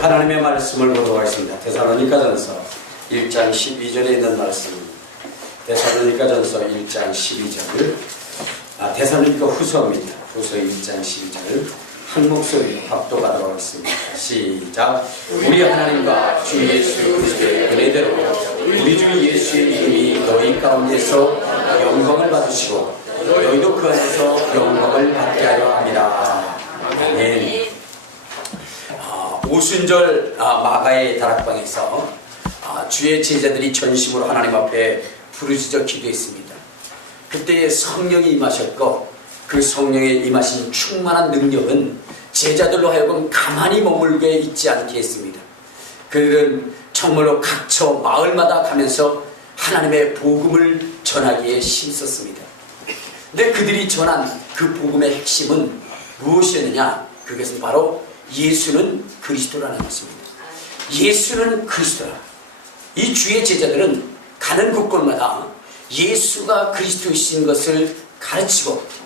하나님의 말씀을 보도록 하겠습니다. 데살로니가전서 1장 12절에 있는 말씀. 데살로니가전서 1장 12절. 데살로니가 후서입니다. 후서 1장 12절. 한 목소리로 합독하도록 하겠습니다. 시작. 우리 하나님과 주 예수 그리스도의 은혜대로 우리 주 예수의 이름이 너희 가운데서 영광을 받으시고 너희도 그 안에서 영광을 받게 하려 합니다. 아멘. 오순절 마가의 다락방에서 주의 제자들이 전심으로 하나님 앞에 부르짖어 기도했습니다. 그때 성령이 임하셨고 그 성령의 임하신 충만한 능력은 제자들로 하여금 가만히 머물게 있지 않게 했습니다. 그들은 정말로 각처 마을마다 가면서 하나님의 복음을 전하기에 힘썼습니다. 근데 그들이 전한 그 복음의 핵심은 무엇이었느냐? 그것은 바로 예수는 그리스도라는 것입니다. 예수는 그리스도라. 이 주의 제자들은 가는 곳곳마다 예수가 그리스도이신 것을 가르치고,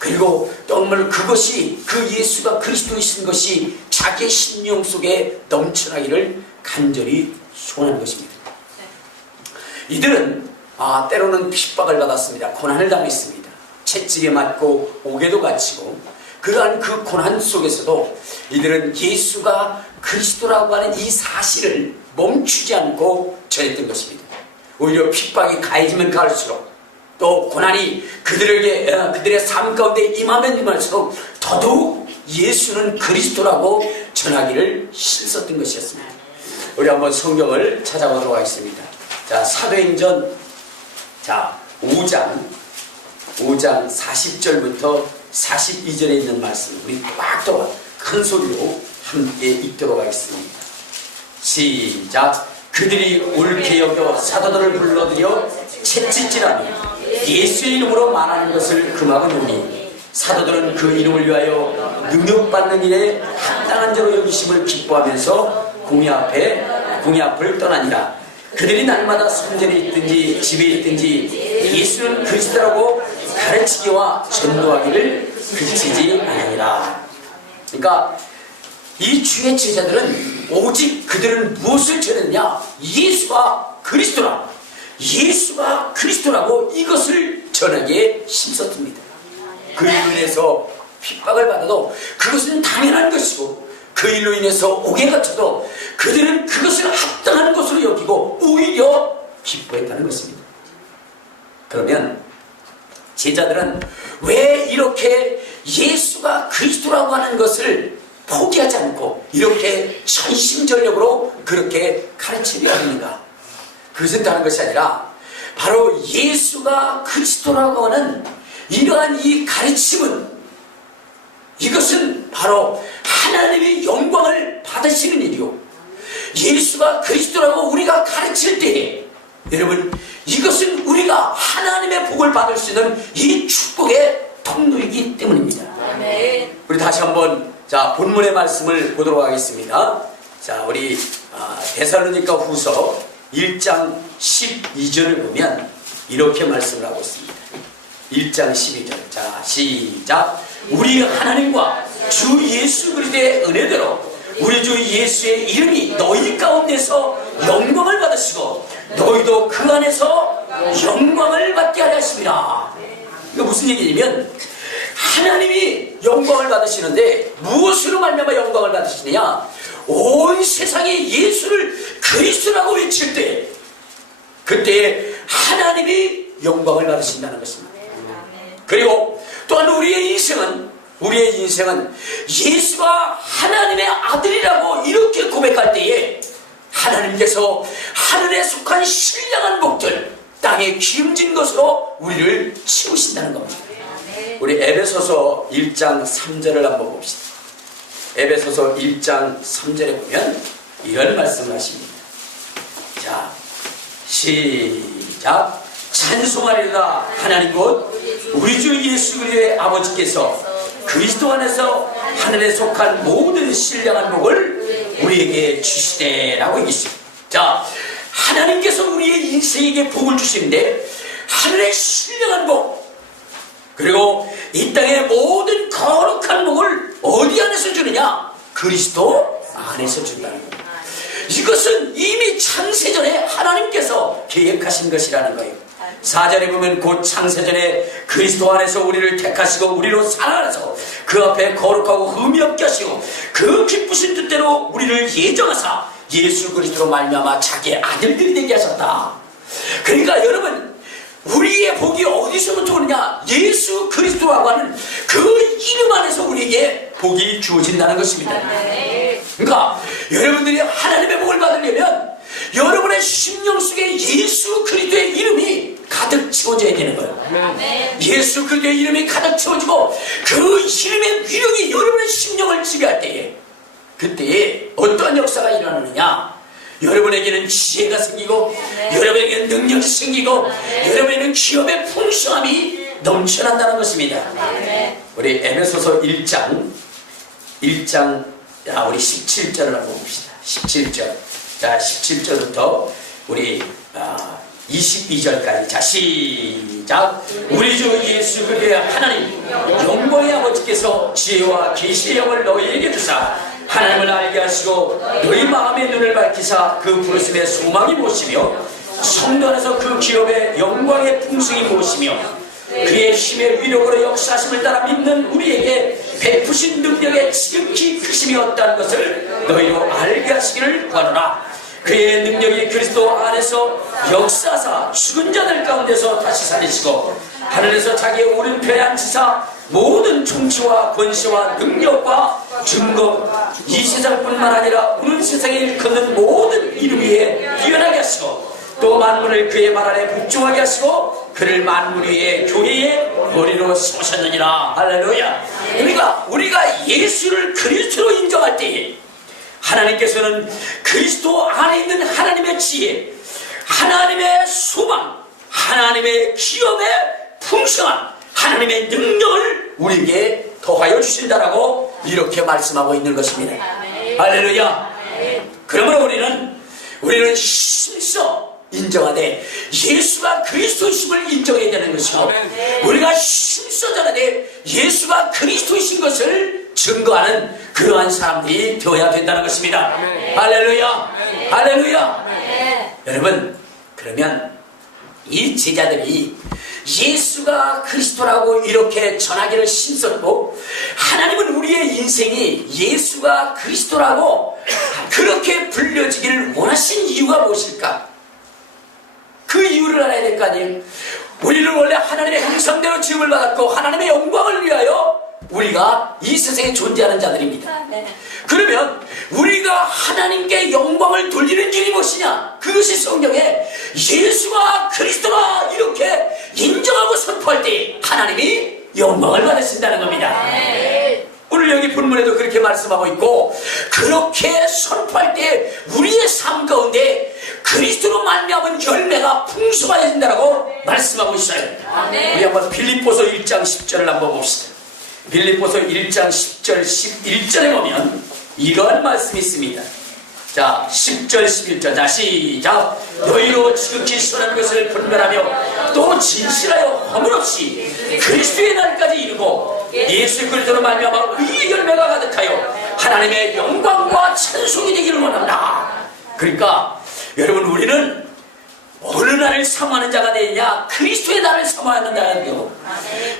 그리고 정말 그것이, 그 예수가 그리스도이신 것이 자기의 심령 속에 넘쳐나기를 간절히 소원하는 것입니다. 이들은 때로는 핍박을 받았습니다. 고난을 당했습니다. 채찍에 맞고 옥에도 갇히고, 그러한 그 고난 속에서도 이들은 예수가 그리스도라고 하는 이 사실을 멈추지 않고 전했던 것입니다. 오히려 핍박이 가해지면 가할수록, 또 고난이 그들의 삶 가운데 임하면 임할수록 더더욱 예수는 그리스도라고 전하기를 힘썼던 것이었습니다. 우리 한번 성경을 찾아보도록 하겠습니다. 자, 사도행전 5장 40절부터 42절에 있는 말씀, 우리 꽉 큰 소리로 함께 읽도록 하겠습니다. 시작. 그들이 옳게 여겨 사도들을 불러들여 채찍질하며 예수의 이름으로 말하는 것을 금하고노니 사도들은 그 이름을 위하여 능력받는 일에 합당한 자로 여기심을 기뻐하면서 공의 앞을 떠나니라. 그들이 날마다 성전에 있든지 집에 있든지 예수는 그리스도라고 가르치기와 전도하기를 그치지 않으니라. 그러니까 이 주의 제자들은 오직 그들은 무엇을 전했냐? 예수가 그리스도라, 예수가 그리스도라고 이것을 전하기에 힘썼습니다. 그 일로 인해서 핍박을 받아도 그것은 당연한 것이고, 그 일로 인해서 옥에 갇혀도 그들은 그것을 합당한 것으로 여기고 오히려 기뻐했다는 것입니다. 그러면 제자들은 왜 이렇게 예수가 그리스도라고 하는 것을 포기하지 않고 이렇게 전심전력으로 그렇게 가르치려 하는가? 그것은 다른 것이 아니라 바로 예수가 그리스도라고 하는 이러한 이 가르침은, 이것은 바로 하나님의 영광을 받으시는 일이요, 예수가 그리스도라고 우리가 가르칠 때에 여러분, 이것은 우리가 하나님의 복을 받을 수 있는 이 축복의 통로이기 때문입니다. 아멘. 우리 다시 한번 본문의 말씀을 보도록 하겠습니다. 우리 데살로니가 후서 1장 12절을 보면 이렇게 말씀을 하고 있습니다. 1장 12절. 시작. 우리 하나님과 주 예수 그리스도의 은혜대로 우리 주 예수의 이름이 너희 가운데서 영광을 받으시고 너희도 그 안에서 영광을 받게 하려 하십니다. 이거 무슨 얘기냐면, 하나님이 영광을 받으시는데 무엇으로 말미암아 영광을 받으시느냐? 온 세상에 예수를 그리스도라고 외칠 때, 그때 하나님이 영광을 받으신다는 것입니다. 그리고 또한 우리의 인생은 예수가 하나님의 아들이라고 이렇게 고백할 때에 하나님께서 하늘에 속한 신령한 복들, 땅에 기름진 것으로 우리를 채우신다는 겁니다. 우리 에베소서 1장 3절을 한번 봅시다. 에베소서 1장 3절에 보면 이런 말씀을 하십니다. 시작. 찬송하리라. 하나님 곧 우리 주 예수 그리스도의 아버지께서 그리스도 안에서 하늘에 속한 모든 신령한 복을 우리에게 주시되라고 얘기했습니다. 하나님께서 우리의 인생에게 복을 주시는데, 하늘의 신령한 복, 그리고 이 땅의 모든 거룩한 복을 어디 안에서 주느냐? 그리스도 안에서 준다는 거예요. 이것은 이미 창세전에 하나님께서 계획하신 것이라는 거예요. 4절에 보면 곧 창세전에 그리스도 안에서 우리를 택하시고 우리로 살아나서 그 앞에 거룩하고 흠이 없게 하시고 그 기쁘신 뜻대로 우리를 예정하사 예수 그리스도로 말미암아 자기의 아들들이 되게 하셨다. 그러니까 여러분, 우리의 복이 어디서부터 오느냐? 예수 그리스도라고 하는 그 이름 안에서 우리에게 복이 주어진다는 것입니다. 그러니까 여러분들이 하나님의 복을 받으려면 여러분의 심령 속에 예수 그리스도의 이름이 가득 채워져야 되는 거예요. 예수 그리스도의 이름이 가득 채워지고 그 이름의 위력이 여러분의 심령을 지배할 때에, 그때에 어떠한 역사가 일어나느냐? 여러분에게는 지혜가 생기고 여러분에게는 능력이 생기고 여러분에게는 기업의 풍성함이 넘쳐난다는 것입니다. 우리 에베소서 1장 우리 17절을 한번 봅시다. 17절. 자, 17절부터 우리 22절까지. 자, 시작. 우리 주 예수 그리스도의 하나님 영광의 아버지께서 지혜와 계시의 영을 너희에게 주사 하나님을 알게 하시고 너희 마음의 눈을 밝히사 그 부르심의 소망이 무엇이며 성도 안에서 그 기업의 영광의 풍성이 무엇이며 그의 힘의 위력으로 역사하심을 따라 믿는 우리에게 베푸신 능력의 지극히 크심이 없다는 것을 너희로 알게 하시기를 구하노라. 그의 능력이 그리스도 안에서 역사하사 죽은 자들 가운데서 다시 살리시고 하늘에서 자기의 오른편에 앉히사 모든 통치와 권세와 능력과 증거 이 세상뿐만 아니라 오는 세상에 일컫는 모든 이름 위에 뛰어나게 하시고 또 만물을 그의 발 아래 복종하게 하시고 그를 만물 위에 교회의 머리로 세우셨느니라. 할렐루야. 그러니까 우리가 예수를 그리스도로 인정할 때에 하나님께서는 그리스도 안에 있는 하나님의 지혜, 하나님의 소망, 하나님의 기업의 풍성함, 하나님의 능력을 우리에게 더하여 주신다라고 이렇게 말씀하고 있는 것입니다. 할렐루야. 그러므로 우리는 힘써 인정하되 예수가 그리스도이심을 인정해야 되는 것이고 우리가 힘써 전하되 예수가 그리스도이신 것을 증거하는 그러한 사람들이 되어야 된다는 것입니다. 할렐루야. 할렐루야. 여러분, 그러면 이 제자들이 예수가 그리스도라고 이렇게 전하기를 힘썼고 하나님은 우리의 인생이 예수가 그리스도라고 그렇게 불려지기를 원하신 이유가 무엇일까? 그 이유를 알아야 될 거 아니에요. 우리는 원래 하나님의 형상대로 지음을 받았고 하나님의 영광을 위하여 우리가 이 세상에 존재하는 자들입니다. 그러면 우리가 하나님께 영광을 돌리는 길이 무엇이냐? 그것이 성경에 예수가 그리스도라 이렇게 인정하고 선포할 때 하나님이 영광을 받으신다는 겁니다. 오늘 여기 본문에도 그렇게 말씀하고 있고 그렇게 선포할 때 우리의 삶 가운데 그리스도로 말미암은 열매가 풍성해진다라고 말씀하고 있어요. 우리 한번 빌립보서 1장 10절을 한번 봅시다. 빌립보서 1장 10절 11절에 보면 이러한 말씀이 있습니다. 자, 10절 11절. 자, 시작. 너희로 지극히 선한 것을 분별하며 또 진실하여 허물없이 그리스도의 날까지 이르고 예수 그리스도로 말미암아 의의 열매가 가득하여 하나님의 영광과 찬송이 되기를 원한다. 그러니까 여러분, 우리는 어느 날을 사모하는 자가 되느냐? 그리스도의 날을 사모하는 자가 되고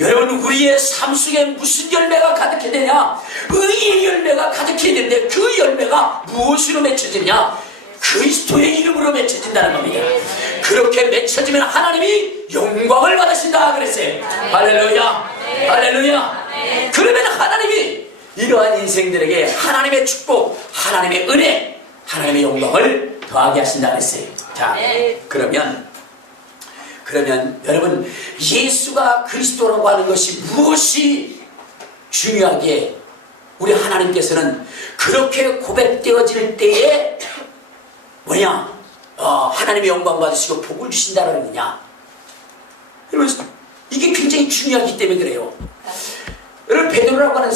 여러분, 우리의 삶 속에 무슨 열매가 가득해야 되냐? 의의 열매가 가득해야 되는데 그 열매가 무엇으로 맺혀지냐? 그리스도의 이름으로 맺혀진다는 겁니다. 그렇게 맺혀지면 하나님이 영광을 받으신다 그랬어요. 할렐루야. 할렐루야. 그러면 하나님이 이러한 인생들에게 하나님의 축복, 하나님의 은혜, 하나님의 영광을 더하게 하신다 그랬어요. 자, 그러면 여러분, 예수가 그리스도라고 하는 것이 무엇이 중요하게 우리 하나님께서는 그렇게 고백되어질 때에 뭐냐? 하나님의 영광 받으시고 복을 주신다는 거냐? 여러분, 이게 굉장히 중요하기 때문에 그래요. 여러분, 베드로라고 하는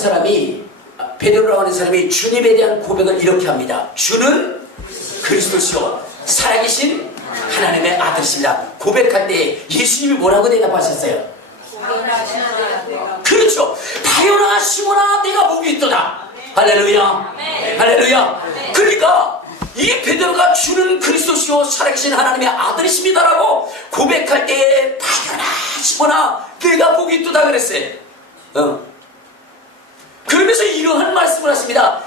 사람이 주님에 대한 고백을 이렇게 합니다. 주는 그리스도시요 살아계신 하나님의 아들이십니다. 고백할 때 예수님이 뭐라고 대답하셨어요? 그렇죠. 바요나 시모나 내가 복이 있도다. 할렐루야. 할렐루야. 그러니까 이 베드로가 주는 그리스도시요 살아계신 하나님의 아들이십니다라고 고백할 때에 박연하시거나 내가 복이 있도다 그랬어요. 그러면서 이러한 말씀을 하십니다.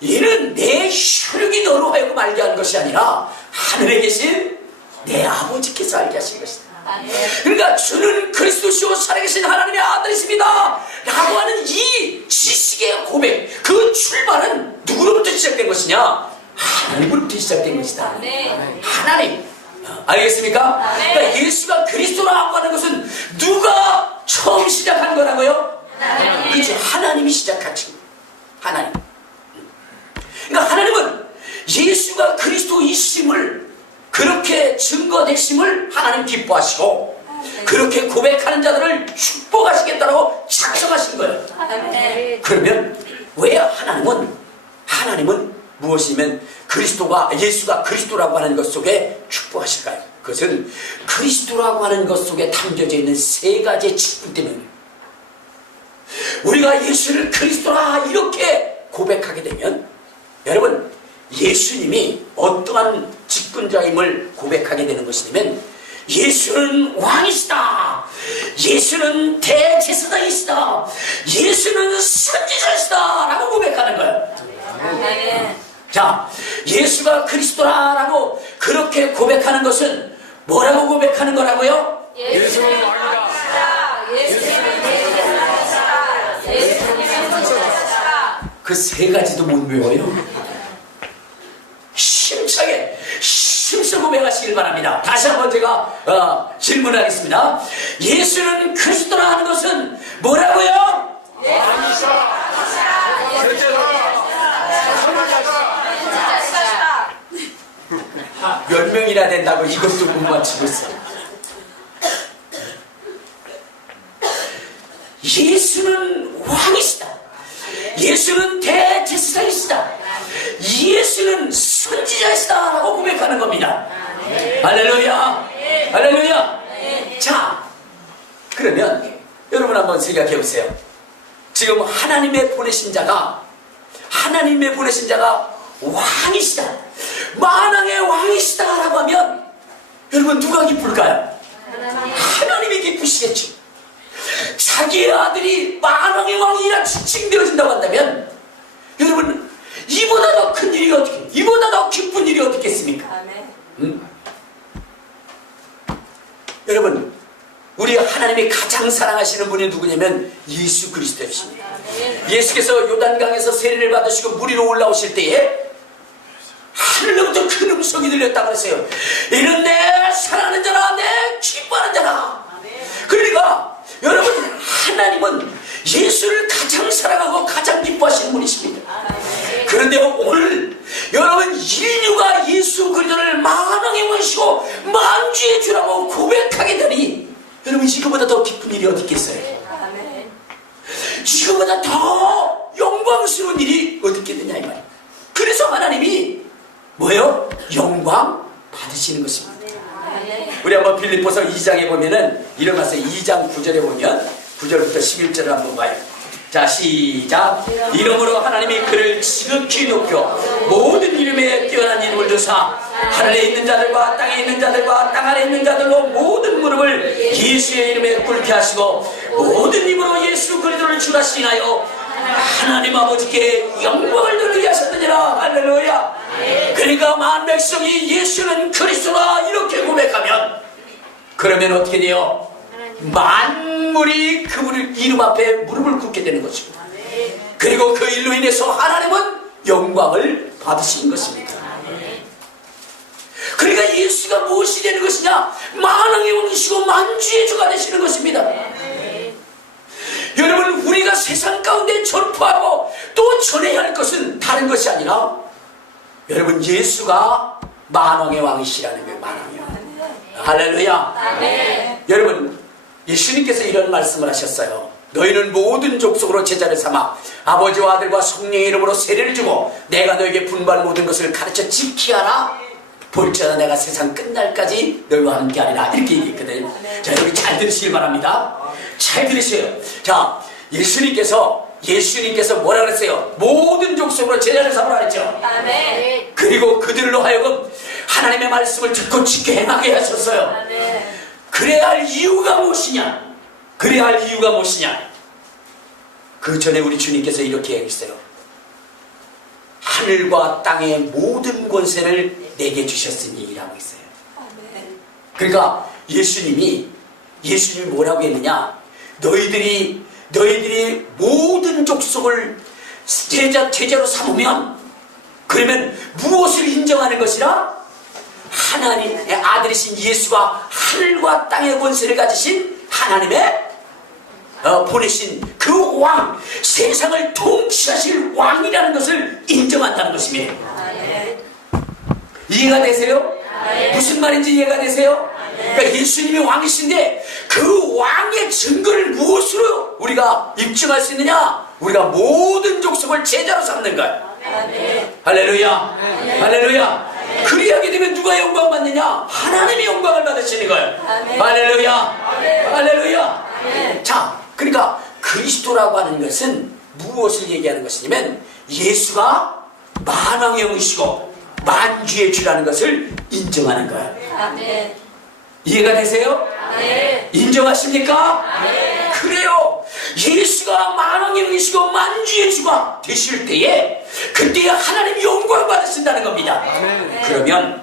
이는 내 혈육이 너로 하여금 알게 하는 것이 아니라 하늘에 계신 내 아버지께서 알게 하신 것이다. 그러니까 주는 그리스도시요 살아계신 하나님의 아들이십니다 라고 하는 이 지식의 고백, 그 출발은 누구로부터 시작된 것이냐? 하나님으로부터 시작된 것이다. 하나님. 알겠습니까? 그러니까 예수가 그리스도라고 하는 것은 누가 처음 시작한 거라고요? 그렇죠. 하나님이 시작하신 거예요. 하나님. 그러니까 하나님은 예수가 그리스도이심을, 그렇게 증거되심을 하나님 기뻐하시고 그렇게 고백하는 자들을 축복하시겠다고 작정하신 거예요. 그러면 왜 하나님은 무엇이면 예수가 그리스도라고 하는 것 속에 축복하실까요? 그것은 그리스도라고 하는 것 속에 담겨져 있는 세 가지의 직분 때문입니다. 우리가 예수를 그리스도라 이렇게 고백하게 되면 여러분, 예수님이 어떠한 직분자임을 고백하게 되는 것이냐면 예수는 왕이시다, 예수는 대제사장이시다, 예수는 선지자시다 라고 고백하는 거예요. 자, 예수가 그리스도라 라고 그렇게 고백하는 것은 뭐라고 고백하는 거라고요? 예수는 왕이다, 예수는 대제사장이시다, 예수는 선지자시다. 그 세 가지도 못 외워요. 힘써 고백하시길 바랍니다. 다시 한번 제가 질문하겠습니다. 예수는 그리스도라 하는 것은 뭐라고요? 몇 명이나 된다고 이것도 못 맞추고 있어. 예수는 왕이시다, 예수는 대제사장이시다, 예수는 선지자시다 라고 고백하는 겁니다. 할렐루야, 할렐루야. 자, 그러면 여러분 한번 생각해 보세요. 지금 하나님의 보내신 자가 왕이시다, 만왕의 왕이시다 라고 하면 여러분 누가 기쁠까요? 하나님이 기쁘시겠죠. 자기의 아들이 만왕의 왕이라 지칭되어진다고 한다면 여러분 이보다 더 큰 일이 어떻게, 이보다 더 기쁜 일이 어디 있겠습니까? 여러분, 우리 하나님이 가장 사랑하시는 분이 누구냐면 예수 그리스도이십니다. 예수께서 요단강에서 세례를 받으시고 물 위로 올라오실 때에 하늘로부터 큰 음성이 들렸다고 그랬어요. 이는 내 사랑하는 자라, 내 기뻐하는 자라. 그러니까 여러분, 하나님은 예수를 가장 사랑하고 가장 기뻐하시는 분이십니다. 그런데 오늘 여러분, 인류가 예수 그리스도를 만왕의 왕이시고 만주의 주라고 고백하게 되니 여러분, 이거보다 더 기쁜 일이 어디 있겠어요? 이거보다 더 영광스러운 일이 어디 있겠느냐 이 말이에요. 그래서 하나님이 뭐예요? 영광 받으시는 것입니다. 우리 한번 빌립보서 2장에 보면은 이런 말씀, 2장 9절에 보면 9절부터 11절을 한번 봐요. 자, 시작. 이름으로 하나님이 그를 지극히 높여 모든 이름에 뛰어난 이름을 두사 하늘에 있는 자들과 땅에 있는 자들과 땅 아래 있는 자들로 모든 무릎을 예수의 이름에 꿇게 하시고 모든 입으로 예수 그리스도를 주라 시인하여 하나님 아버지께 영광을 돌리게 하셨느니라. 할렐루야. 그러니까 만백성이 예수는 그리스도라 이렇게 고백하면 그러면 어떻게 돼요? 만물이 그분의 이름 앞에 무릎을 꿇게 되는 것이고, 그리고 그 일로 인해서 하나님은 영광을 받으신 것입니다. 그러니까 예수가 무엇이 되는 것이냐? 만왕의 왕이시고 만주의 주가 되시는 것입니다. 여러분, 우리가 세상 가운데 전파하고 또 전해야 할 것은 다른 것이 아니라 여러분, 예수가 만왕의 왕이시라는 거예요. 만왕의 왕. 할렐루야. 여러분, 예수님께서 이런 말씀을 하셨어요. 너희는 모든 족속으로 제자를 삼아 아버지와 아들과 성령의 이름으로 세례를 주고 내가 너에게 분부한 모든 것을 가르쳐 지키하라. 볼지어다 내가 세상 끝날까지 너희와 함께하리라. 이렇게 얘기했거든요. 자, 여러분 잘 들으시길 바랍니다. 잘 들으세요. 자, 예수님께서 예수님께서 뭐라 그랬어요? 모든 족속으로 제자를 삼으라 했죠. 아멘. 그리고 그들로 하여금 하나님의 말씀을 듣고 지켜 행하게 하셨어요. 아멘. 그래야 할 이유가 무엇이냐? 그래야 할 이유가 무엇이냐? 그 전에 우리 주님께서 이렇게 얘기했어요. 하늘과 땅의 모든 권세를 내게 주셨으니 라고 했어요. 아멘. 그러니까 예수님이 뭐라고 했느냐? 너희들이 모든 족속을 제자로 삼으면, 그러면 무엇을 인정하는 것이라? 하나님의 아들이신 예수가 하늘과 땅의 권세를 가지신 하나님의 보내신 그 왕, 세상을 통치하실 왕이라는 것을 인정한다는 것입니다. 아멘. 이해가 되세요? 아멘. 무슨 말인지 이해가 되세요? 그러니까 예수님이 왕이신데 그 왕의 증거를 무엇으로 우리가 입증할 수 있느냐? 우리가 모든 족속을 제자로 삼는 거예요. 아멘. 할렐루야. 할렐루야. 그리하게 되면 누가 영광 받느냐? 하나님이 영광을 받으시는 거예요. 아멘. 할렐루야. 할렐루야. 아멘. 자, 그러니까 그리스도라고 하는 것은 무엇을 얘기하는 것이냐면 예수가 만왕의 영이시고 만주의 주라는 것을 인정하는 거예요. 아멘. 이해가 되세요? 아멘. 인정하십니까? 아멘. 그래요. 예수가 만왕의 영이시고 만주의 주가 되실 때에 그때에 하나님 영광 받으신다는 겁니다. 그러면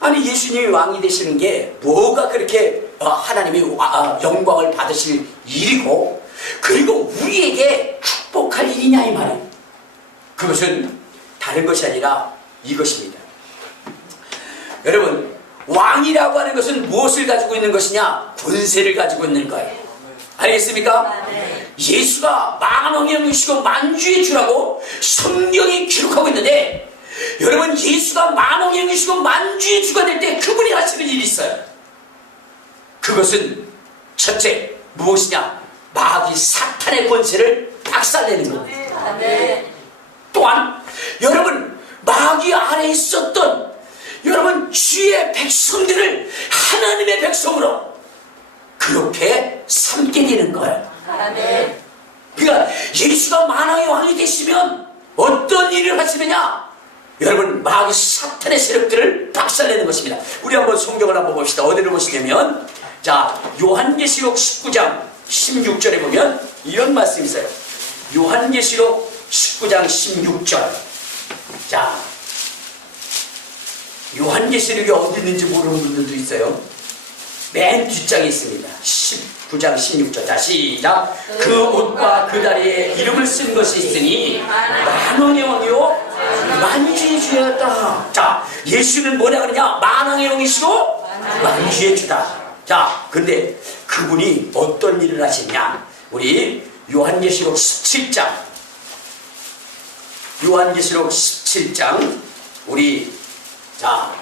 아니 예수님이 왕이 되시는 게 뭐가 그렇게 하나님이 영광을 받으실 일이고, 그리고 우리에게 축복할 일이냐 이 말은, 그것은 다른 것이 아니라 이것입니다. 여러분, 왕이라고 하는 것은 무엇을 가지고 있는 것이냐? 권세를 가지고 있는 거예요. 알겠습니까? 예수가 만왕의 영이시고 만주의 주라고 성경이 기록하고 있는데, 여러분, 예수가 만왕의 영이시고 만주의 주가 될 때 그분이 하시는 일이 있어요. 그것은 첫째 무엇이냐? 마귀 사탄의 권세를 박살내는 겁니다. 아멘. 또한 여러분, 마귀 아래에 있었던 여러분 주의 백성들을 하나님의 백성으로 그렇게 삼게 되는 거예요. 아멘. 그러니까 예수가 만왕의 왕이 되시면 어떤 일을 하시느냐? 여러분, 마귀 사탄의 세력들을 박살내는 것입니다. 우리 한번 성경을 한번 봅시다. 어디를 보시냐면, 자, 요한계시록 19장 16절에 보면 이런 말씀이 있어요. 요한계시록 19장 16절. 자, 요한계시록이 어디 있는지 모르는 분들도 있어요. 맨 뒷장에 있습니다. 19장 16절. 자, 시작. 그 옷과 그 다리에 이름을 쓴 것이 있으니 만왕의 왕이요 만주의 주였다. 자, 예수는 뭐냐 그러냐? 만왕의 왕이시고 만주의 주다. 자, 근데 그분이 어떤 일을 하시냐? 우리 요한계시록 17장, 요한계시록 17장 우리 자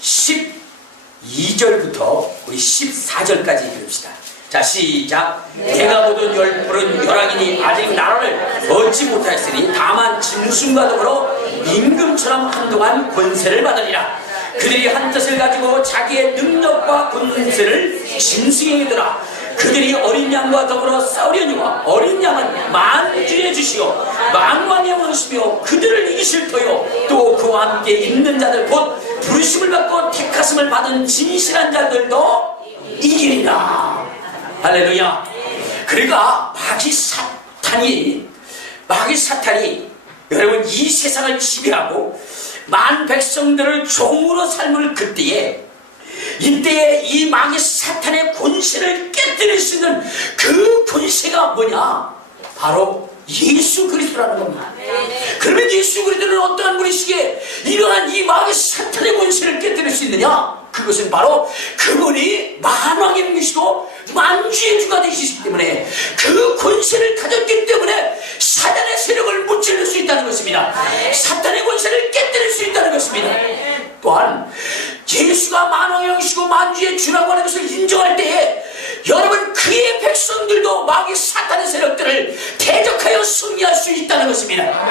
12절부터 우리 14절까지 읽읍시다. 자, 시작. 내가 보던 푸른 혈왕이니 아직 나라를 얻지 못하였으니 다만 짐승과 더불어 임금처럼 한동안 권세를 받으리라. 그들이 한 뜻을 가지고 자기의 능력과 권세를 짐승에게 두라. 그들이 어린 양과 더불어 싸우려니와 어린 양은 만주의 주시오 만왕의 왕이시며 그들을 이기실 터요 또 그와 함께 있는 자들 곧 부르심을 받고 택하심을 받은 진실한 자들도 이기리라. 할렐루야. 그러니까 마귀 사탄이 여러분 이 세상을 지배하고 만 백성들을 종으로 삶을 그때에, 이때에 이 마귀 사탄의 권세를 깨뜨릴 수 있는 그 권세가 뭐냐? 바로 예수 그리스도라는 겁니다. 그러면 예수 그리스도는 어떠한 분이시기에 이러한 이 마귀 사탄의 권세를 깨뜨릴 수 있느냐? 그것은 바로 그분이 만왕의 왕이시고 만주의 주가 되시기 때문에, 그 권세를 가졌기 때문에 사탄의 세력을 무찌를 수 있다는 것입니다. 사탄의 권세를 깨뜨릴 수 있다는 것입니다. 또한 예수가 만왕의 왕이시고 만주의 주라고 하는 것을 인정할 때에 여러분 그의 백성들도 마귀 사탄의 세력들을 대적하여 승리할 수 있다는 것입니다.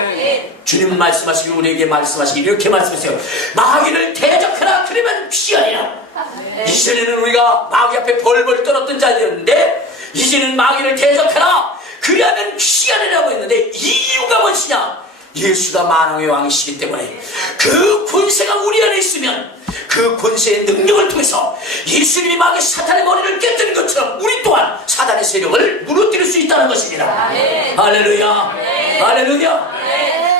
주님은 말씀하시고 우리에게 말씀하시고 이렇게 말씀하세요. 마귀를 대적하라 그러면 피하리라. 이전에는 우리가 마귀 앞에 벌벌 떨었던 자들이었는데 이제는 마귀를 대적하라 그리하면 귀하리라고 했는데 이유가 무엇이냐? 예수가 만왕의 왕이시기 때문에 그 권세가 우리 안에 있으면 그 권세의 능력을 통해서 예수님이 마귀 사탄의 머리를 깨뜨린 것처럼 우리 또한 사탄의 세력을 무너뜨릴 수 있다는 것입니다. 할렐루야. 할렐루야.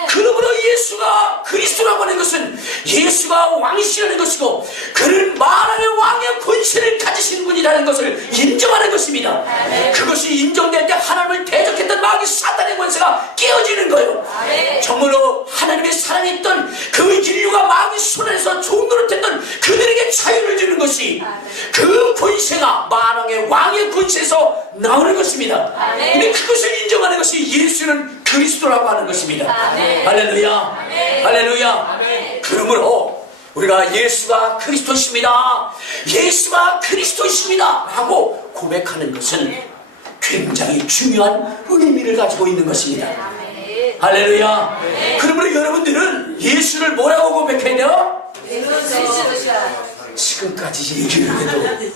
그러므로 예수가 그리스도라고 하는 것은 예수가 왕이시라는 것이고 그는 만왕의 왕의 권세를 가지신 분이라는 것을 인정하는 것입니다. 그것이 인정될 때 하나님을 대적했던 마귀 사탄의 권세가 깨어지는 거예요. 정말로 하나님의 사랑했던 그 인류가 마귀 손에서 종노릇했던 그들에게 자유를 주는 것이 그 권세가 만왕의 왕의 권세에서 나오는 것입니다. 근데 그것을 인정하는 것이 예수는 그리스도라고 하는 것입니다. 할렐루야. 할렐루야. 그러므로 우리가 예수가 그리스도십니다, 예수가 그리스도십니다 하고 고백하는 것은 굉장히 중요한 의미를 가지고 있는 것입니다. 할렐루야. 그러므로 여러분들은 예수를 뭐라고 고백해야 돼요? 지금까지 얘기를 해도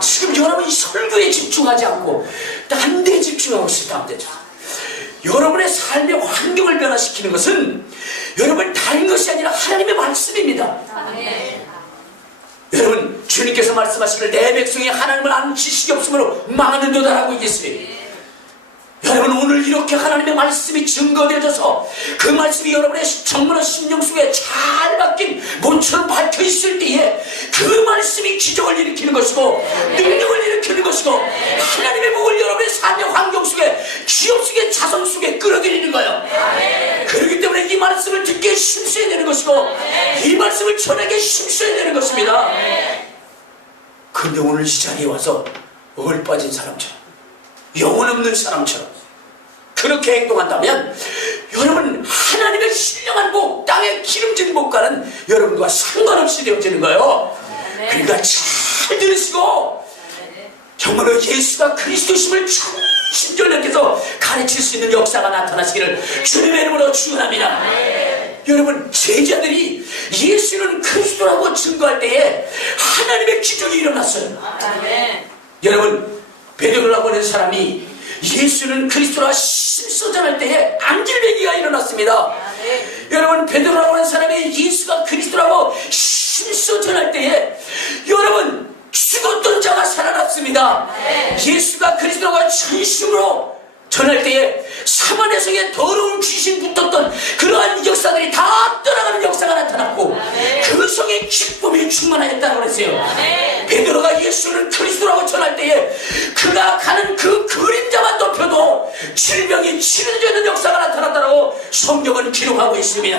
지금 여러분이 설교에 집중하지 않고 딴 데 집중하고 있어요. 딴 데죠. 여러분의 삶의 환경을 변화시키는 것은 여러분 다른 것이 아니라 하나님의 말씀입니다. 여러분 주님께서 말씀하시기를 내 백성이 하나님을 아는 지식이 없으므로 망하는도다라고 얘기했어요. 여러분 오늘 이렇게 하나님의 말씀이 증거되어져서 그 말씀이 여러분의 정문한 심령 속에 잘 박힌 문처럼 박혀있을 때에 그 말씀이 기적을 일으키는 것이고 능력을 일으키는 것이고 하나님의 복을 여러분의 삶의 환경 속에 기업 속에 자손 속에 끌어들이는 거예요. 그렇기 때문에 이 말씀을 듣기에 힘써야 되는 것이고 이 말씀을 전하기에 힘써야 되는 것입니다. 그런데 오늘 이 자리에 와서 얼빠진 사람처럼 영혼 없는 사람처럼 그렇게 행동한다면 여러분 하나님의 신령한 복, 땅에 기름진 복과는 여러분과 상관없이 되어지는 거예요. 그러니까 잘 들으시고 정말로 예수가 그리스도심을 심전력해서 가르칠 수 있는 역사가 나타나시기를 주님의 이름으로 축원합니다. 여러분 제자들이 예수는 그리스도라고 증거할 때에 하나님의 기적이 일어났어요. 여러분 베드로라고 하는 사람이 예수는 그리스도라 힘써 전할 때에 안질배기가 일어났습니다. 여러분 베드로라고 하는 사람이 예수가 그리스도라고 힘써 전할 때에 여러분 죽었던 자가 살아났습니다. 예수가 그리스도라고 전심으로 전할 때에 사마리아성에 더러운 귀신 붙었던 그러한 역사들이 다 떠나가는 역사가 나타났고 그 성에 기쁨이 충만하였다고 그랬어요. 베드로가 예수는 그리스도라고 전할 때에 그가 가는 그 그림자만 덮여도 질병이 치료되는 역사가 나타났다고 성경은 기록하고 있습니다.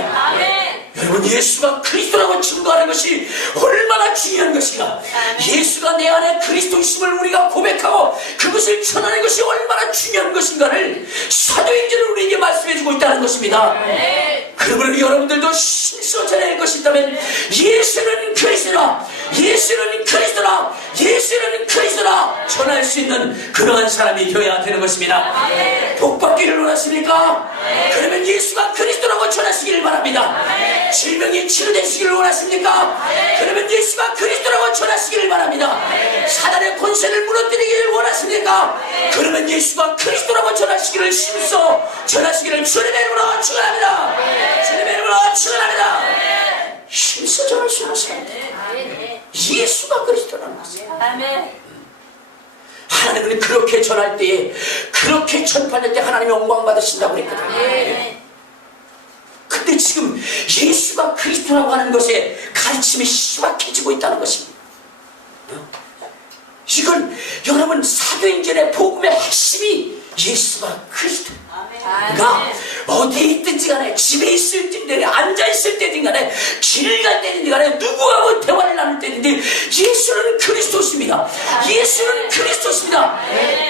여러분 예수가 그리스도라고 증거하는 것이 얼마나 중요한 것인가. 예수가 내 안에 그리스도이심을 우리가 고백하고 그것을 전하는 것이 얼마나 중요한 것인가를 사도행전을 우리에게 말씀해주고 있다는 것입니다. 그러므로 여러분들도 힘써 전해야 할 것이 있다면 예수는 그리스도라, 예수는 그리스도라, 예수는 그리스도라 전할 수 있는 그러한 사람이 되어야 되는 것입니다. 복받기를 원하십니까? 그러면 예수가 그리스도라고 전하시기를 바랍니다. 질병이 치료되시기를 원하십니까? 그러면 예수가 그리스도라고 전하시기를 바랍니다. 사단의 권세를 무너뜨리기를 원하십니까? 그러면 예수가 그리스도라고 전하시기를 힘써 전하시기를 주님의 이름으로 축원합니다. 주님의 이름으로 축원합니다. 힘써 전할 수 있는 사람 예수가 그리스도라는 것이에요. 하나님은 그렇게 전할 때에 그렇게 전파할 때 하나님의 영광 받으신다고 그랬거든요. 근데 지금 예수가 그리스도라고 하는 것에 가르침이 심각해지고 있다는 것입니다. 이건 여러분 사도행전의 복음의 핵심이 예수가 그리스도. 그러니까 어디에 있든지 간에 집에 있을 때든지 앉아있을 때든지 간에 길 갈 때든지 간에 누구하고 대화를 나눌 때든지 예수는 그리스도십니다. 예수는 그리스도십니다.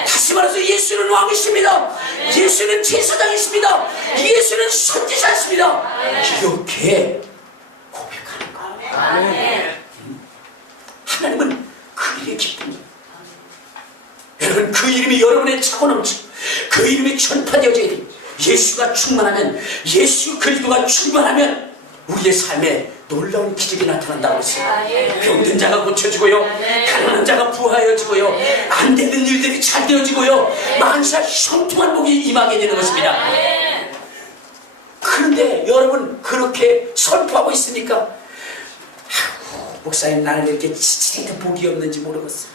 다시 말해서 예수는 왕이십니다. 예수는 제사장이십니다. 예수는 선지자십니다. 이렇게 고백하는 거예요. 하나님은 그 일에 기쁩니다. 여러분 그 이름이 여러분의 차고 넘치고 그 이름이 전파되어져야 됩니다. 예수가 충만하면 예수 그리스도가 충만하면 우리의 삶에 놀라운 기적이 나타난다고 했어요. 아멘. 병든 자가 고쳐지고요, 가난한 자가 부하여지고요, 안 되는 일들이 잘 되어지고요, 만사 형통한 복이 임하게 되는 것입니다. 그런데 여러분 그렇게 선포하고 있습니까? 아이고, 목사님 나는 왜 이렇게 지지해도 복이 없는지 모르겠어.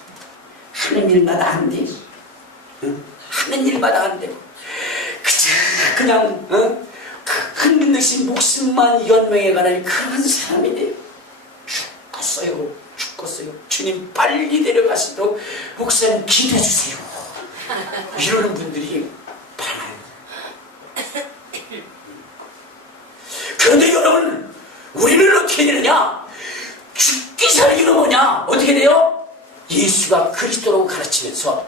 하는 일마다 안 돼. 응? 하는 일마다 안 되고 그냥 흔든 듯이 목숨만 연명해가는 그런 사람이네요. 죽었어요. 주님 빨리 내려가시도록 목사님 기도해 주세요. 이러는 분들이 많아요. 그런데 여러분 우리는 어떻게 되느냐? 죽기 살기는 뭐냐? 어떻게 돼요? 예수가 그리스도라고 가르치면서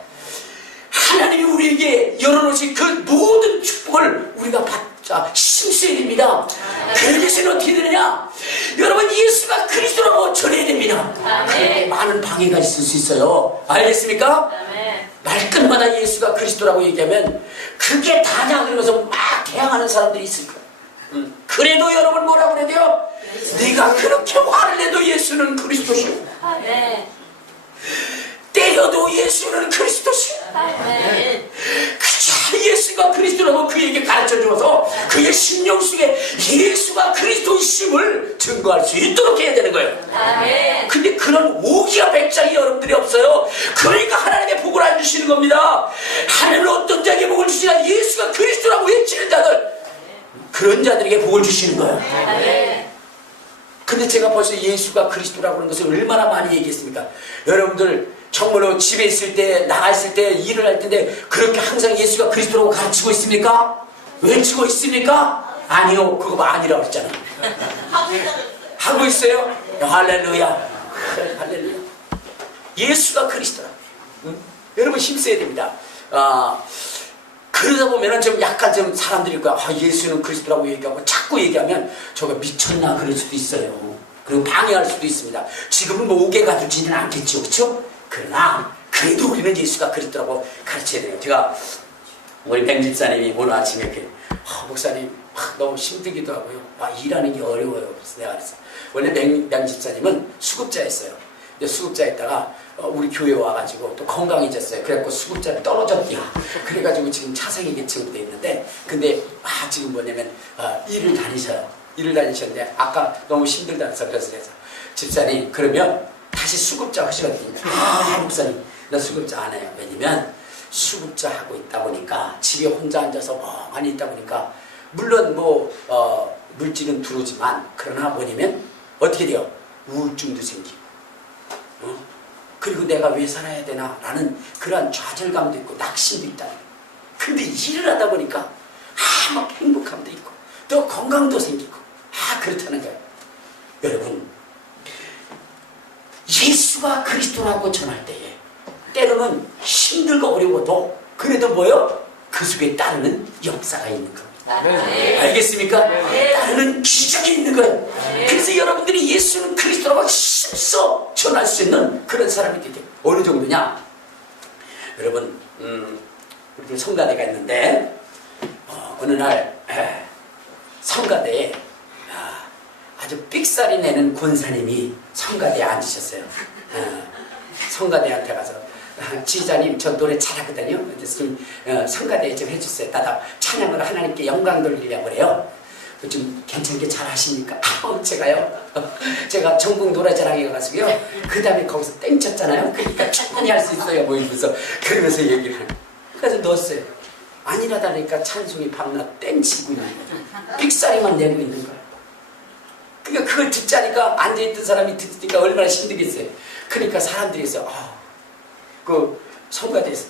하나님이 우리에게 열어놓으신 그 모든 축복을 우리가 받자 힘써야 됩니다. 그것은 어떻게 되느냐? 여러분 예수가 그리스도라고 전해야 됩니다. 그런데 많은 방해가 있을 수 있어요. 알겠습니까? 말끝마다 예수가 그리스도라고 얘기하면 그게 다냐 그러면서 막 대항하는 사람들이 있을 거예요. 그래도 여러분 뭐라고 그래야 돼요? 네가 그렇게 화를 내도 예수는 그리스도시오. 때려도 예수는 그리스도시오. 그저 예수가 그리스도라고 그에게 가르쳐주어서 그의 심령 속에 예수가 그리스도이심을 증거할 수 있도록 해야 되는 거예요. 근데 그런 오기와 백장이 여러분들이 없어요. 그러니까 하나님의 복을 안 주시는 겁니다. 하나님은 어떤 자에게 복을 주시냐? 예수가 그리스도라고 외치는 자들, 그런 자들에게 복을 주시는 거예요. 근데 제가 벌써 예수가 그리스도라고 하는 것을 얼마나 많이 얘기했습니까? 여러분들 정말로 집에 있을 때, 나가 있을 때, 일을 할 텐데 그렇게 항상 예수가 그리스도라고 가르치고 있습니까? 외치고 있습니까? 아니요, 그거 아니라고 했잖아요. 하고 있어요? 할렐루야. 할렐루야. 예수가 그리스도라고. 여러분 힘써야 됩니다. 그러다 보면은 좀 약간 좀 사람들이 예수는 그리스도라고 얘기하고 자꾸 얘기하면 저거 미쳤나 그럴 수도 있어요. 그리고 방해할 수도 있습니다. 지금은 뭐 오게 가두지는 않겠죠, 그렇죠? 그러나 그래도 우리는 예수가 그리스도라고 가르쳐야 돼요. 제가 우리 맹집사님이 오늘 아침에 이렇게 목사님 너무 힘들기도 하고요. 일하는 게 어려워요. 그래서 내가 그랬어. 원래 맹집사님은 수급자였어요. 근데 수급자였다가 우리 교회 와가지고 또 건강해졌어요. 그래갖고 수급자를 떨어졌대요. 그래가지고 지금 차상위 계층으로 돼 있는데, 근데 지금 뭐냐면 일을 다니셔요. 일을 다니셨는데 아까 너무 힘들다고 해서 그래서 집사님 그러면 다시 수급자 하시거든요. 목사님 나 수급자 안 해요. 왜냐면 수급자 하고 있다 보니까 집에 혼자 앉아서 멍하니 있다 보니까 물론 물질은 들어오지만 그러나 뭐냐면 어떻게 돼요? 우울증도 생기고 그리고 내가 왜 살아야 되나 라는 그러한 좌절감도 있고 낙심도 있다. 근데 일을 하다 보니까 막 행복함도 있고 또 건강도 생기고 그렇다는 거예요. 여러분 예수가 그리스도라고 전할 때에 때로는 힘들고 어려워도 그래도 뭐요? 그 속에 따르는 역사가 있는 겁니다. 알겠습니까? 따르는 기적이 있는 거예요. 그래서 여러분들이 예수는 그리스도라고 힘써 전할 수 있는 그런 사람이 되게 어느 정도냐? 여러분 우리 성가대가 있는데 어느 날 성가대에 아주 삑사리 내는 권사님이 성가대에 앉으셨어요. 성가대한테 가서 지휘자님 저 노래 잘하거든요. 그래서 좀 성가대에 좀 해주세요. 따다 찬양으로 하나님께 영광 돌리려고 그래요. 좀 괜찮게 잘하십니까? 제가요? 제가 전국 노래자랑에 가가지고요. 그 다음에 거기서 땡쳤잖아요. 그러니까 충분히 할 수 있어요. 뭐 이러면서 그러면서 얘기를 하는. 그래서 넣었어요. 아니라다니까 찬송이 밤낮 땡치고 있는 거예요. 삑사리만 내고 있는 거예요. 그러니까 그걸 듣자니까 앉아있던 사람이 듣으니까 얼마나 힘들겠어요. 그러니까 사람들이서 그 성가대에서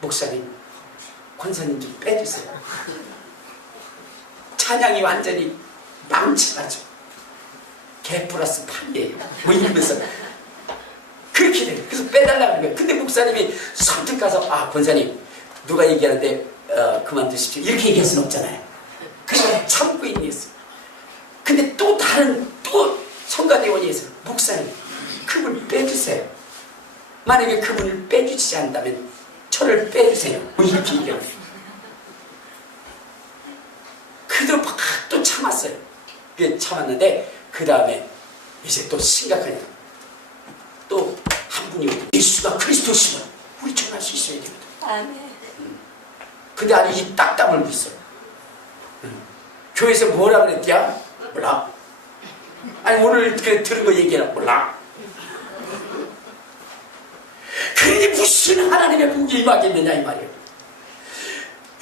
목사님, 권사님 좀 빼주세요. 찬양이 완전히 망쳐가지고 개 플러스 8이에요. 뭐 이러면서 그렇게 돼요. 그래서 빼달라는 거예요. 근데 목사님이 선뜻 가서 권사님 누가 얘기하는데 그만두십시오. 이렇게 얘기할 수는 없잖아요. 그래서 참고 있겠어요. 근데 또 다른 성가대원이에서 목사님 그분을 빼주세요. 만약에 그분을 빼주지 않는다면 저를 빼주세요. 뭐 이렇게 얘기해요. 그래도 막 또 참았어요. 꽤 참았는데 그 다음에 이제 또 심각하냐. 또 한 분이 예수가 그리스도시면 우리 전할 수 있어야 됩니다. 아멘. 근데 아주 이 딱 다물고 있어요. 교회에서 뭐라 그랬냐? 몰라. 아니 오늘 들은 거 얘기해라. 몰라. 그러니 무슨 하나님의 복이 임하겠느냐 이 말이에요.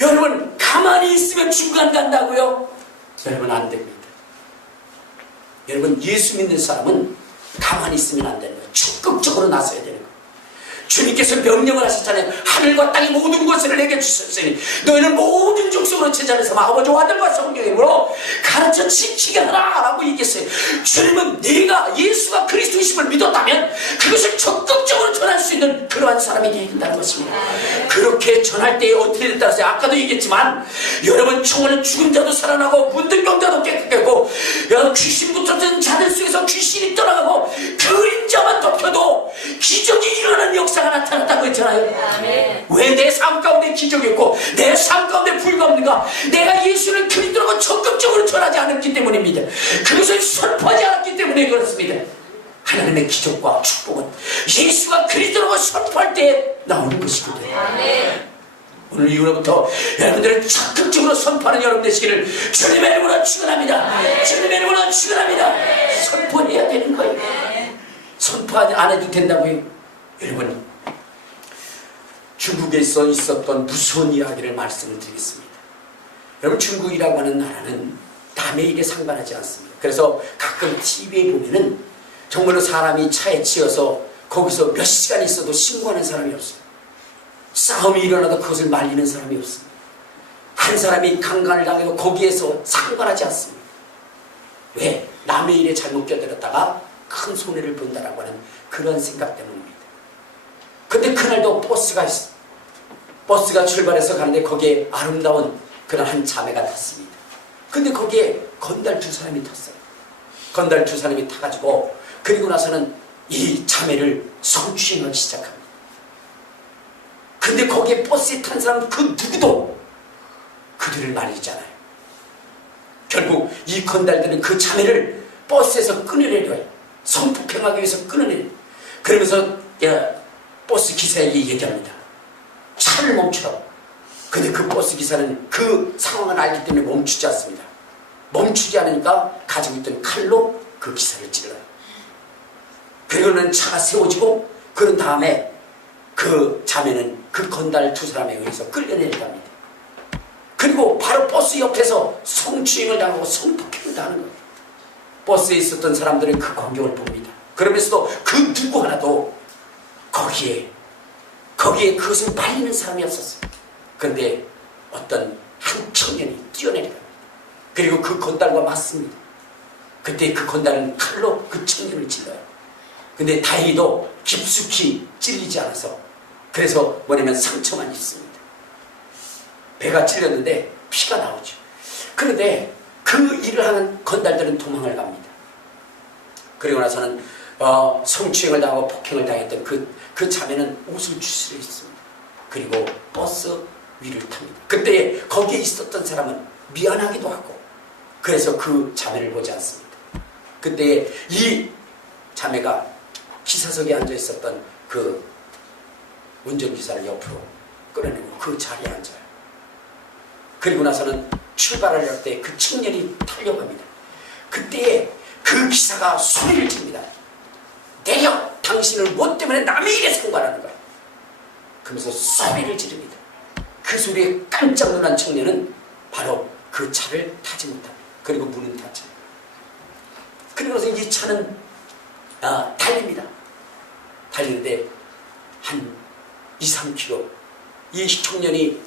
여러분 가만히 있으면 중간 간다고요? 여러분 안 됩니다. 여러분 예수 믿는 사람은 가만히 있으면 안 되는 거예요. 적극적으로 나서야 되는 거예요. 주님께서 명령을 하셨잖아요. 하늘과 땅의 모든 것을 내게 주셨으니 너희는 모든 족속으로 제자를 삼아 아버지와 아들과 성령의 이름으로 가르쳐 지키게 하라 라고 얘기했어요. 주님은 네가 예수가 그리스도이심을 믿었다면 그것을 적극적으로 전할 수 있는 그러한 사람에게 된다는 것입니다. 그렇게 전할 때에 어떻게 된다고 아까도 얘기했지만 여러분 청하는 죽은 자도 살아나고 문든 병자도 깨끗하고 귀신 붙었던 자들 속에서 귀신이 떠나가고 그림자만 덮여도 기적이 일어나는 역사가 나타났다고 했잖아요. 아멘. 왜 내 삶 가운데 기적이 없고 내 삶 가운데 불가 없는가? 내가 예수를 그리스도라고 적극적으로 전하지 않았기 때문입니다. 그것을 선포하지 않았기 때문에 그렇습니다. 하나님의 기적과 축복은 예수가 그리스도라고 선포할 때 나오는 것이거든요. 아멘. 오늘 이후로부터 여러분들은 적극적으로 선포하는 여러분 되시기를 주님의 이름으로 축원합니다. 주님의 이름으로 축원합니다. 선포해야 되는 거예요. 선포하지 안 해도 된다고요. 여러분 중국에서 있었던 무서운 이야기를 말씀을 드리겠습니다. 여러분 중국이라고 하는 나라는 남의 일에 상관하지 않습니다. 그래서 가끔 TV에 보면은 정말로 사람이 차에 치여서 거기서 몇 시간 있어도 신고하는 사람이 없어요. 싸움이 일어나도 그것을 말리는 사람이 없습니다. 한 사람이 강간을 당해도 거기에서 상관하지 않습니다. 왜? 남의 일에 잘못 껴들었다가 큰 손해를 본다라고 하는 그런 생각 때문입니다. 근데 그날도 버스가 있어. 버스가 출발해서 가는데 거기에 아름다운 그런 한 자매가 탔습니다. 근데 거기에 건달 두 사람이 탔어요. 건달 두 사람이 타가지고 그리고 나서는 이 자매를 성추행하기 시작합니다. 근데 거기에 버스에 탄 사람 그 누구도 그들을 말리잖아요. 결국 이 건달들은 그 자매를 버스에서 끊어내려요. 성폭행하기 위해서 끊어내려. 그러면서 버스 기사에게 얘기합니다. 차를 멈추라고. 근데 그 버스 기사는 그 상황을 알기 때문에 멈추지 않습니다. 멈추지 않으니까 가지고 있던 칼로 그 기사를 찔러요. 그리고는 차가 세워지고 그런 다음에 그 자매는 그 건달 두 사람에 의해서 끌려내려갑니다. 그리고 바로 버스 옆에서 성추행을 당하고 성폭행을 당하는 거예요. 버스에 있었던 사람들은 그 광경을 봅니다. 그러면서도 그 누구 하나도 거기에 그것을 말리는 사람이 없었어요. 그런데 어떤 한 청년이 뛰어내려갑니다. 그리고 그 건달과 맞습니다. 그때 그 건달은 칼로 그 청년을 찔러요. 근데 다행히도 깊숙이 찔리지 않아서 그래서 뭐냐면 상처만 입습니다. 배가 찔렸는데 피가 나오죠. 그런데 그 일을 하는 건달들은 도망을 갑니다. 그리고 나서는 성추행을 당하고 폭행을 당했던 그 자매는 옷을 주스려 있습니다. 그리고 버스 위를 탑니다. 그때 거기에 있었던 사람은 미안하기도 하고 그래서 그 자매를 보지 않습니다. 그때 이 자매가 기사석에 앉아 있었던 그 운전기사를 옆으로 끌어내고 그 자리에 앉아요. 그리고 나서는 출발을 할 때 그 청년이 타려갑니다. 그때 그 기사가 소리를 칩니다. 내려! 당신은 뭐 때문에 남의 일에 상관하는 거야. 그러면서 소리를 지릅니다. 그 소리에 깜짝 놀란 청년은 바로 그 차를 타지 못합니다. 그리고 문은 닫죠. 그리고 나서 이 차는 달립니다. 달리는데 한 2-3km 이 청년이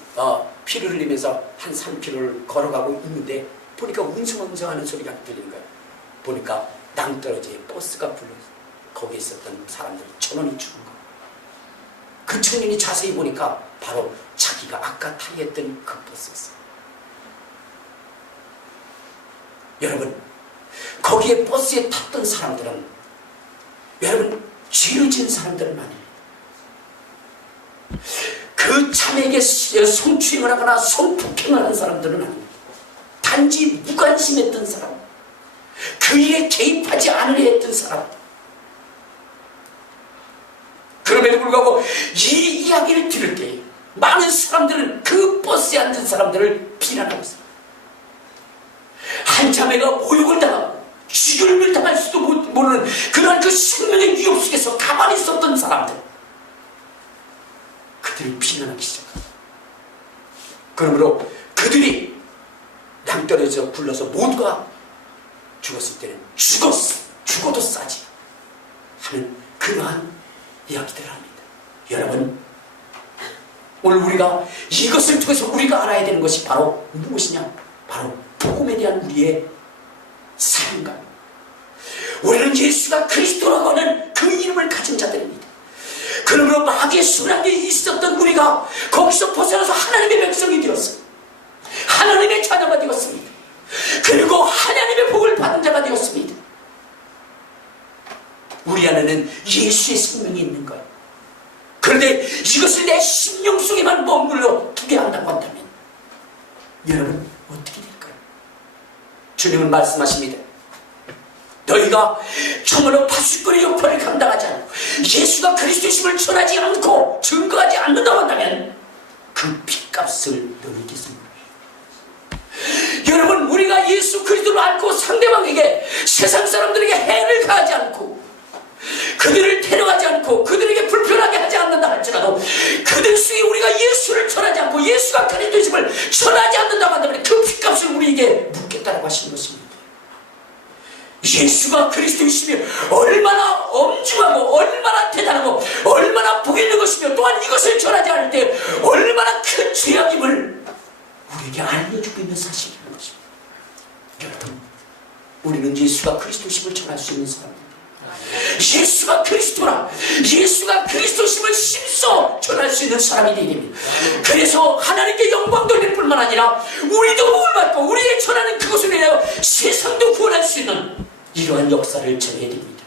피를 흘리면서 한 3km를 걸어가고 있는데 보니까 웅성웅성하는 소리가 들리는 거예요. 보니까 낭떠러지에 버스가 불러서 거기에 있었던 사람들 1,000원이 죽은 거예요. 그 청년이 자세히 보니까 바로 자기가 아까 타겠던 그 버스였어요. 여러분 거기에 버스에 탔던 사람들은 여러분 죄를 지은 사람들은 아닙니다. 그 자매에게 성추행을 하거나 성폭행을 하는 사람들은 아닙니다. 단지 무관심했던 사람, 그 일에 개입하지 않으려 했던 사람. 그럼에도 불구하고 이 이야기를 들을 때 많은 사람들은 그 버스에 앉은 사람들을 비난하고 있습니다. 한 자매가 모욕을 당하고 죽임을 당할 수도 모르는 그런 그 생명의 위협 속에서 가만히 있었던 사람들, 그들을 비난하기 시작합니다. 그러므로 그들이 낭떠러져 굴러서 모두가 죽었을 때는 죽어도 싸지 하는 그러한 이야기들을 합니다. 여러분, 오늘 우리가 이것을 통해서 우리가 알아야 되는 것이 바로 무엇이냐? 바로 복음에 대한 우리의 사랑감. 우리는 예수가 그리스도라고 하는 그 이름을 가진 자들입니다. 그러므로 마귀의 순환에 있었던 우리가 거기서 벗어나서 하나님의 백성이 되었어요. 하나님의 자녀가 되었습니다. 그리고 하나님의 복을 받은 자가 되었습니다. 우리 안에는 예수의 생명이 있는 거예요. 그런데 이것을 내 심령 속에만 머물러 두게 한다고 한다면 여러분 어떻게 될까요? 주님은 말씀하십니다. 너희가 정말로 파수꾼의 역할을 감당하지 않고 예수가 그리스도심을 전하지 않고 증거하지 않는다고 한다면 그 핏값을 너희에게서 물어요. 여러분, 우리가 예수 그리스도를 알고 상대방에게, 세상 사람들에게 해를 가하지 않고 그들을 데려가지 않고 그들에게 불편하게 하지 않는다 할지라도 그들 속에 우리가 예수를 전하지 않고 예수가 그리스도심을 전하지 않는다고 한다면 그 핏값을 우리에게 묻겠다고 하시는 것입니다. 예수가 그리스도이시며 얼마나 엄중하고 얼마나 대단하고 얼마나 복 있는 것이며 또한 이것을 전하지 않을 때 얼마나 큰 죄악임을 우리에게 알려주고 있는 사실이라는 것입니다. 여러분, 우리는 예수가 그리스도심을 전할 수 있는 사람입니다. 예수가 그리스도라, 예수가 그리스도심을 심써 전할 수 있는 사람이 되야 됩니다. 그래서 하나님께 영광 돌릴 뿐만 아니라 우리도 복을 받고 우리의 전하는 그것을 인하여 세상도 구원할 수 있는 이러한 역사를 전해야 됩니다.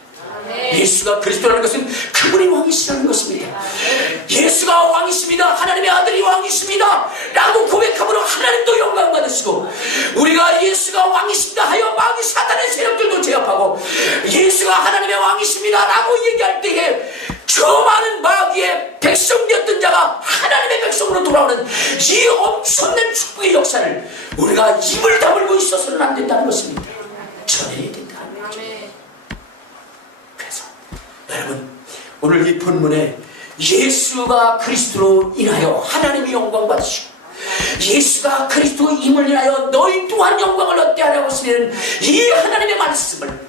예수가 그리스도라는 것은 그분이 왕이시라는 것입니다. 예수가 왕이십니다, 하나님의 아들이 왕이십니다 라고 고백함으로 하나님도 영광 받으시고, 우리가 예수가 왕이십니다 하여 마귀 사탄의 세력들도 제압하고 예수가 하나님의 왕이십니다 라고 얘기할 때에 저 많은 마귀의 백성되었던 자가 하나님의 백성으로 돌아오는 이 엄청난 축복의 역사를 우리가 입을 다물고 있어서는 안 된다는 것입니다. 전해야 된다는 거죠. 그래서 여러분, 오늘 이 본문에 예수가 그리스도로 인하여 하나님이 영광 받으시고 예수가 그리스도임을 인하여 너희 또한 영광을 얻게 하려고 쓰는 이 하나님의 말씀을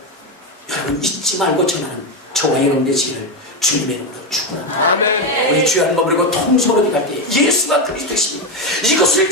여러분 잊지 말고 전하는 저와 여러분 되시기를 주님의 이름으로 축원합니다. 우리 주여 한번 부르고 통성으로 갈 때 예수가 그리스도이십니다. 이것을